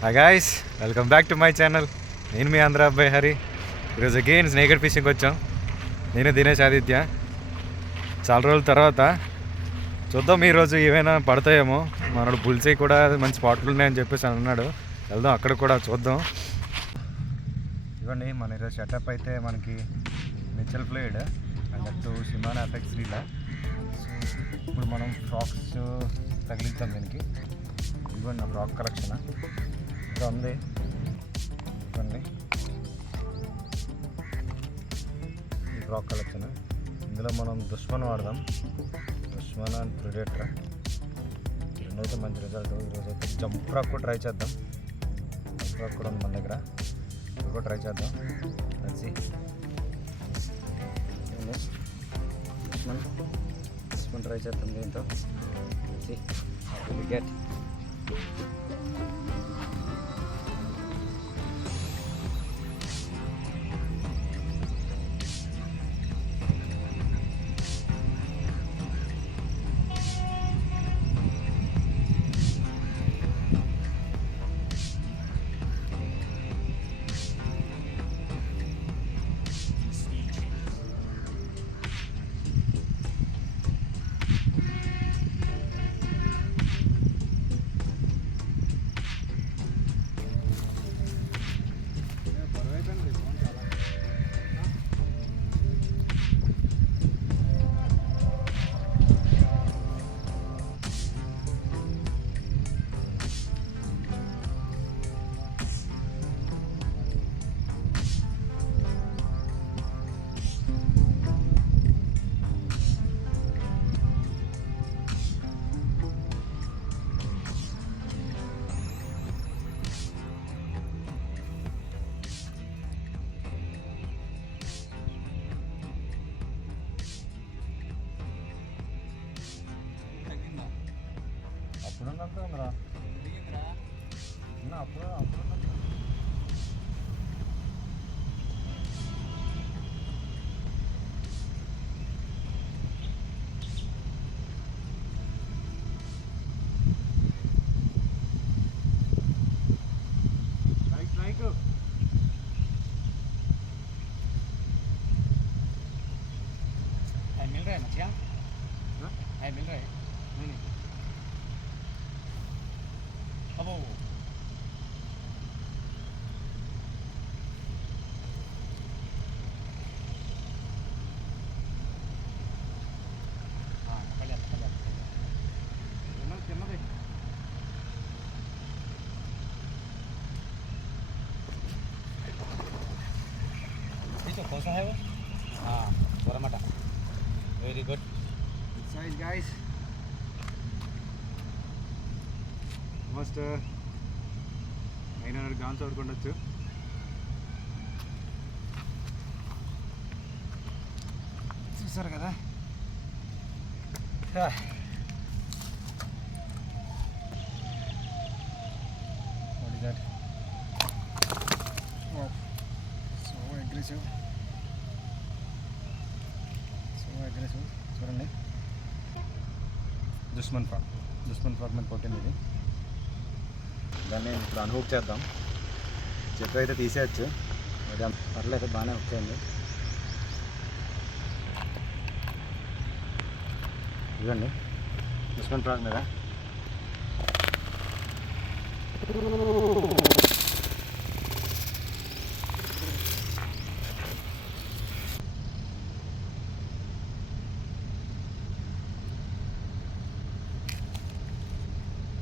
Hi guys, welcome back to my channel. నేను మీ ఆంధ్ర అబ్బాయి హరి. ఈరోజు అగైన్ స్నేగర్ ఫిషింగ్ వచ్చాం. నేను దినేష్ ఆదిత్య. చాలా రోజుల తర్వాత చూద్దాం ఈరోజు ఏమైనా పడతాయేమో. మనోడు బుల్సీ కూడా మంచి స్పాట్లు ఉన్నాయని చెప్పేసి అన్నాడు. వెళ్దాం అక్కడ కూడా చూద్దాం. ఇవ్వండి మన ఈరోజు సెటప్ అయితే మనకి మిచెల్ ఫ్లూయిడ్ అండ్ అటు షిమానో ఎఫెక్ట్స్ రీలా. ఇప్పుడు మనం ఫ్రాక్స్ తగిలిద్దాం దీనికి. ఇవ్వండి నా ఫ్రాక్ కలెక్షన్ ఇంకా ఉంది. ఇవ్వండి ఈ ఫ్రాక్ కలెక్షన్. ఇందులో మనం దుష్మన్ వాడదాం. దుష్మన్ అండ్ ప్రిడేటర్ రెండైతే మంచి రిజల్ట్. ఈరోజు అయితే జంప్ ఫ్రాక్ కూడా ట్రై చేద్దాం. జంప్ ఫ్రాక్ కూడా ఉంది మన దగ్గర, ఇది కూడా ట్రై చేద్దాం. నచ్చి దుష్మన్ ట్రై చేద్దాం దీంతో. గెట్ అప్పుడు ఉందిరా అప్పుడు मिल रहा है मछलियाँ है मिल रहा है नहीं अब वो हाँ पकड़ लिया कौन सा है वो हाँ बोरामटा very good size guys. Almost 900 grams వరకు ఉండొచ్చు. చూసారు కదా. What is that? Wow. So aggressive. చూడండి, దుష్మన్ ఫ్రాక్ మీద కొట్టింది ఇది. దాన్ని ఇప్పుడు అన్హూక్ చేద్దాం. చెట్టు అయితే తీసేయచ్చు, అది పర్లేదు, బాగానే హుక్ అయింది. ఇదండి దుష్మన్ ఫ్రాక్ మీద.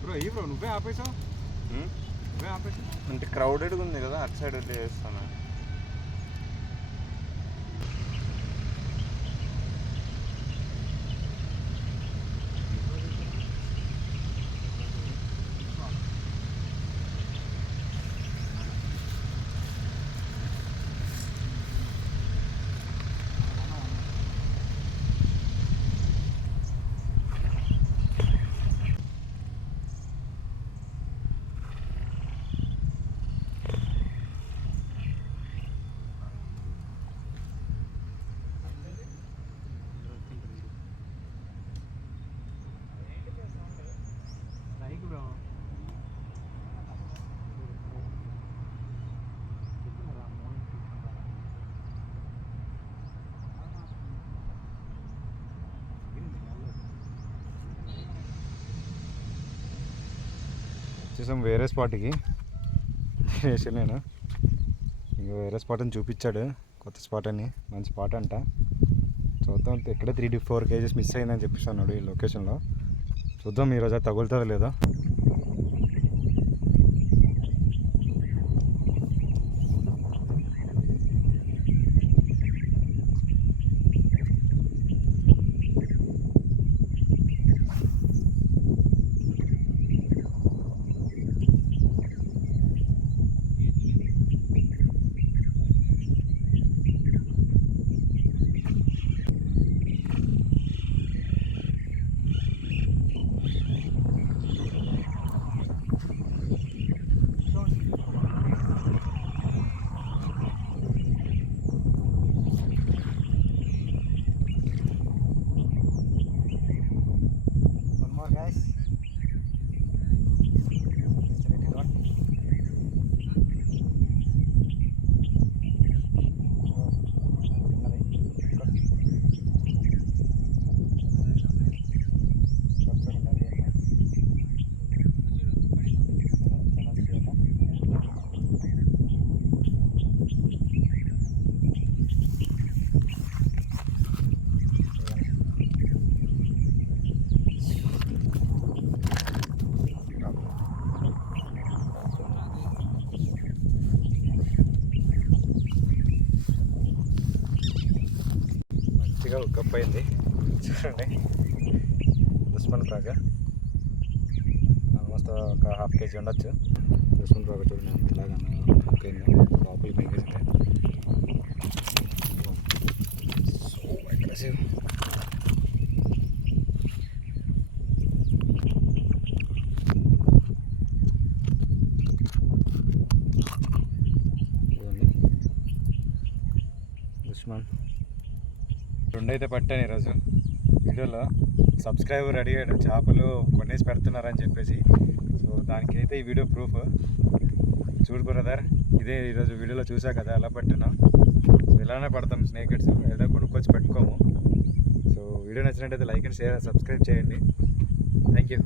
బ్రో నువ్వే ఆపేసావు. అంటే క్రౌడెడ్గా ఉంది కదా, అటు సైడ్ వెళ్ళి చేస్తాను. వచ్చేసాం వేరే స్పాట్కి. దినేష్ నేను ఇంకా వేరే స్పాట్ అని చూపించాడు, కొత్త స్పాట్ అని, మంచి స్పాట్ అంట. చూద్దాం, ఇక్కడే 3-4 కేజెస్ మిస్ అయిందని చెప్పేసి అన్నాడు ఈ లొకేషన్లో. చూద్దాం ఈరోజు అది తగులుతుందో లేదో. Guys, it's a little one. Oh, చిన్నది. మంచిగా ఉక్కప్ అయింది చూడండి. దుష్మన్ ప్రాగా ఆల్మోస్ట్ ఒక 1/2 కేజీ ఉండొచ్చు. దుష్మన్ ప్రాగా చూడండి ఇలాగా కుక్ అయింది, లోపలికి పెంకేసింది. So aggressive. దుష్మన్ 2 అయితే పట్టాను ఈరోజు. వీడియోలో సబ్స్క్రైబర్ అడిగాడు చేపలు కొనేసి పెడుతున్నారని చెప్పేసి. సో దానికైతే ఈ వీడియో ప్రూఫ్. చూడు బ్రదర్, ఇదే ఈరోజు వీడియోలో చూసా కదా ఎలా పట్టినా. సో ఇలానే పడతాం స్నేకెట్స్, ఏదో కొనుక్కొచ్చి పెట్టుకోము. సో వీడియో నచ్చినట్టయితే లైక్ అండ్ షేర్, సబ్స్క్రైబ్ చేయండి. Thank you.